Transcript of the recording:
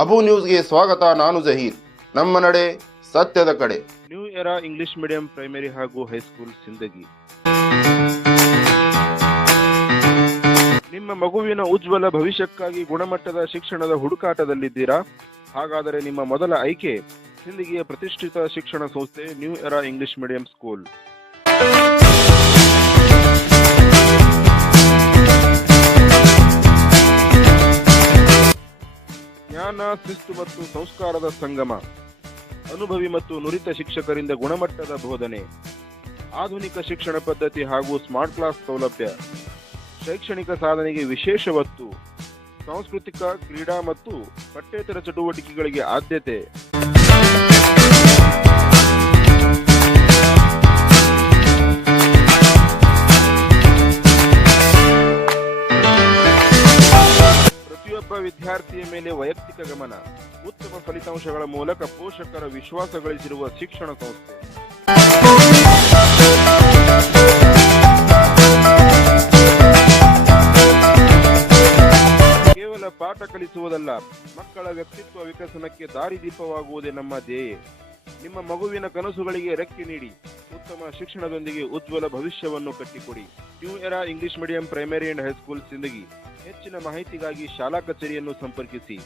ಅಬು ನ್ಯೂಸ್ಗೆ ಸ್ವಾಗತ. ನಾನು ಜಹೀರ್. ನಮ್ಮ ನಡೆ ಸತ್ಯದ ಕಡೆ. New era English medium primary ಹಾಗೂ ಹೈಸ್ಕೂಲ್ ಸಿಂದಗಿ. ನಿಮ್ಮ ಮಗುವಿನ ಉಜ್ವಲ ಭವಿಷ್ಯಕ್ಕಾಗಿ ಗುಣಮಟ್ಟದ ಶಿಕ್ಷಣದ ಹುಡುಕಾಟದಲ್ಲಿದ್ದೀರಾ? ಹಾಗಾದರೆ ನಿಮ್ಮ ಮೊದಲ ಆಯ್ಕೆ ಸಿಂದಗಿಯ ಪ್ರತಿಷ್ಠಿತ ಶಿಕ್ಷಣ ಸಂಸ್ಥೆ new era English medium school. ಜ್ಞಾನ, ಶಿಸ್ತು ಮತ್ತು ಸಂಸ್ಕಾರದ ಸಂಗಮ, ಅನುಭವಿ ಮತ್ತು ನುರಿತ ಶಿಕ್ಷಕರಿಂದ ಗುಣಮಟ್ಟದ ಬೋಧನೆ, ಆಧುನಿಕ ಶಿಕ್ಷಣ ಪದ್ಧತಿ ಹಾಗೂ ಸ್ಮಾರ್ಟ್ ಕ್ಲಾಸ್ ಸೌಲಭ್ಯ, ಶೈಕ್ಷಣಿಕ ಸಾಧನೆಗೆ ವಿಶೇಷ ಒತ್ತು, ಸಾಂಸ್ಕೃತಿಕ, ಕ್ರೀಡಾ ಮತ್ತು ಪಠ್ಯೇತರ ಚಟುವಟಿಕೆಗಳಿಗೆ ಆದ್ಯತೆ. ಪ್ರತಿಯೊಬ್ಬ ವಿದ್ಯಾರ್ಥಿಯ ಮೇಲೆ ವೈಯಕ್ತಿಕ ಗಮನ, ಉತ್ತಮ ಫಲಿತಾಂಶಗಳ ಮೂಲಕ ಪೋಷಕರ ವಿಶ್ವಾಸ ಗಳಿಸಿರುವ ಶಿಕ್ಷಣ ಸಂಸ್ಥೆ. ಕೇವಲ ಪಾಠ ಕಲಿಸುವುದಲ್ಲ, ಮಕ್ಕಳ ವ್ಯಕ್ತಿತ್ವ ವಿಕಸನಕ್ಕೆ ದಾರಿದೀಪವಾಗುವುದೇ ನಮ್ಮ ಧ್ಯೇಯ. ನಿಮ್ಮ ಮಗುವಿನ ಕನಸುಗಳಿಗೆ ರೆಕ್ಕೆ ನೀಡಿ ಉತ್ತಮ ಶಿಕ್ಷಣದೊಂದಿಗೆ ಉಜ್ವಲ ಭವಿಷ್ಯವನ್ನು ಕಟ್ಟಿಕೊಡಿ. New era English medium primary and high school Sindagi. ಹೆಚ್ಚಿನ ಮಾಹಿತಿಗಾಗಿ ಶಾಲಾ ಕಚೇರಿಯನ್ನು ಸಂಪರ್ಕಿಸಿ.